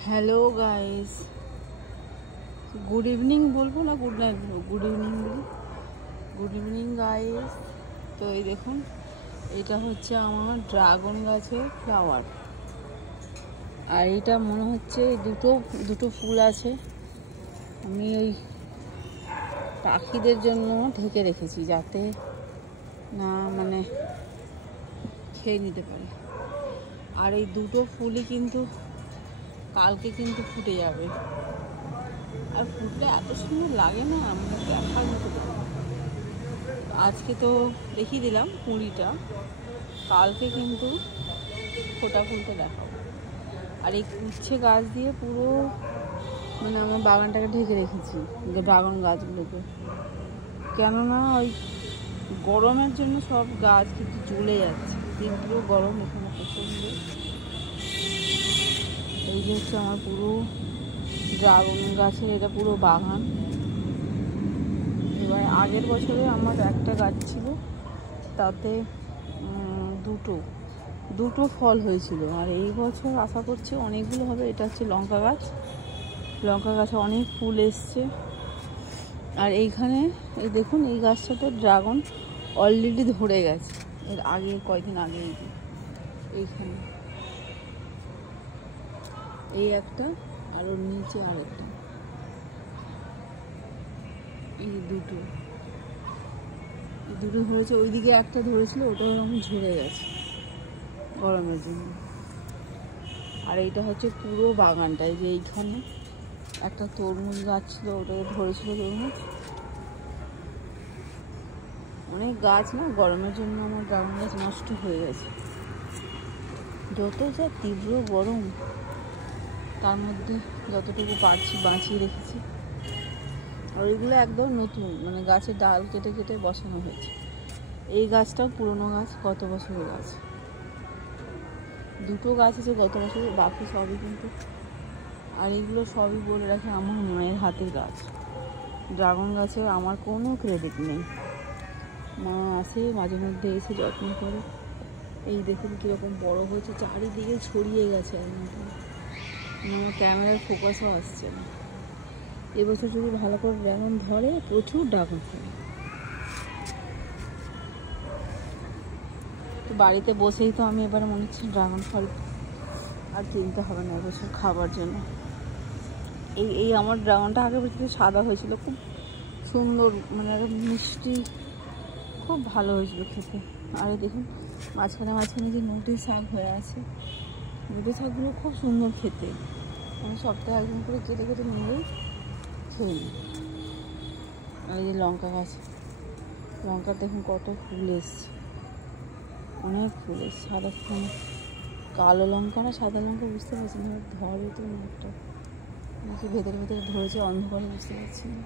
Hello guys, good evening बोलबो ना good night बोलबो? गुड इवनिंग বলি। Good evening guys. তো এই দেখুন, এটা হচ্ছে আমার ড্রাগন গাছের ফ্লাওয়ার। আর এটা মনে হচ্ছে দুটো ফুল আছে। আমি ওই পাখিদের জন্য ঢেকে রেখেছি যাতে না মানে খেয়ে নিতে পারে। আর এই দুটো ফুলই কিন্তু কালকে কিন্তু ফুটে যাবে। আর ফুটলে এত সুন্দর লাগে না, আমরা দেখার মতো। আজকে তো দেখিয়ে দিলাম কুড়িটা, কালকে কিন্তু ফোটা ফুলতে দেখাবো। আর এই উচ্ছে গাছ দিয়ে পুরো মানে আমার বাগানটাকে ঢেকে রেখেছি ড্রাগন গাছগুলোকে। কেননা ওই গরমের জন্য সব গাছ কিন্তু জ্বলে যাচ্ছে, তীব্র গরম এখানে প্রচণ্ড। এই যে হচ্ছে আমার পুরো ড্রাগন গাছের এটা পুরো বাগান। এবার আগের বছরে আমার একটা গাছ ছিল, তাতে দুটো ফল হয়েছিল। আর এই বছর আশা করছি অনেকগুলো হবে। এটা হচ্ছে লঙ্কা গাছে অনেক ফুল এসছে। আর এইখানে এই দেখুন, এই গাছটাতে ড্রাগন অলরেডি ধরে গেছে এর আগে, কয়েকদিন আগে। এইখানে এই একটা, আর ওর নিচে আরেকটা, এই দুটো ধরেছে। ওইদিকে একটা ধরেছিল, ওটা এরকম ঝরে গেছে গরমের জন্য। আর এইটা হচ্ছে পুরো বাগানটায়, যে এইখানে একটা তরমুজ গাছ ছিল, ওটাকে ধরেছিল তরমুজ। অনেক গাছ না, গরমের জন্য আমার ড্রাগন গাছ নষ্ট হয়ে গেছে। যত যা তীব্র গরম, তার মধ্যে যতটুকু পারছি বাঁচিয়ে রেখেছি। আর এগুলো একদম নতুন, মানে গাছের ডাল কেটে কেটে বসানো হয়েছে। এই গাছটাও পুরনো গাছ, গত বছরের গাছ। দুটো গাছ আছে গত বছরের, বাকি সবই কিন্তু। আর এগুলো সবই বলে রাখে আমার মায়ের হাতের গাছ। ড্রাগন গাছে আমার কোনো ক্রেডিট নেই। মা আসে মাঝে মধ্যে, এসে যত্ন করে। এই দেখুন কীরকম বড় হয়েছে, চারিদিকে ছড়িয়ে গেছে। আমার ক্যামেরার ফোকাসও আসছে না। এবছর যদি ভালো করে ড্রাগন ধরে, প্রচুর ড্রাগন ফল। তো বাড়িতে বসেই তো আমি এবারে মনে হচ্ছে ড্রাগন ফল আর কিনতে হবে না এবছর খাবার জন্য। এই আমার ড্রাগনটা আগে বছর সাদা হয়েছিল, খুব সুন্দর, মানে মিষ্টি, খুব ভালো হয়েছিল খেতে। আর দেখুন মাঝখানে যে নোটে শাক হয়ে আছে, নোটে শাকগুলো খুব সুন্দর খেতে। আমি সপ্তাহে একদিন করে কেটে কেটে নিয়েই খেয়ে নিই। আর এই যে লঙ্কা গাছ, লঙ্কা দেখুন কত ফুল এসছে, অনেক ফুল এসছে। সাদা কালো লঙ্কা না সাদা লঙ্কা বুঝতে পারছি না, ধরে তো একটা নাকি ভেতরে ভেতরে ধরেছে, অন্ধকারে বুঝতে পারছি না।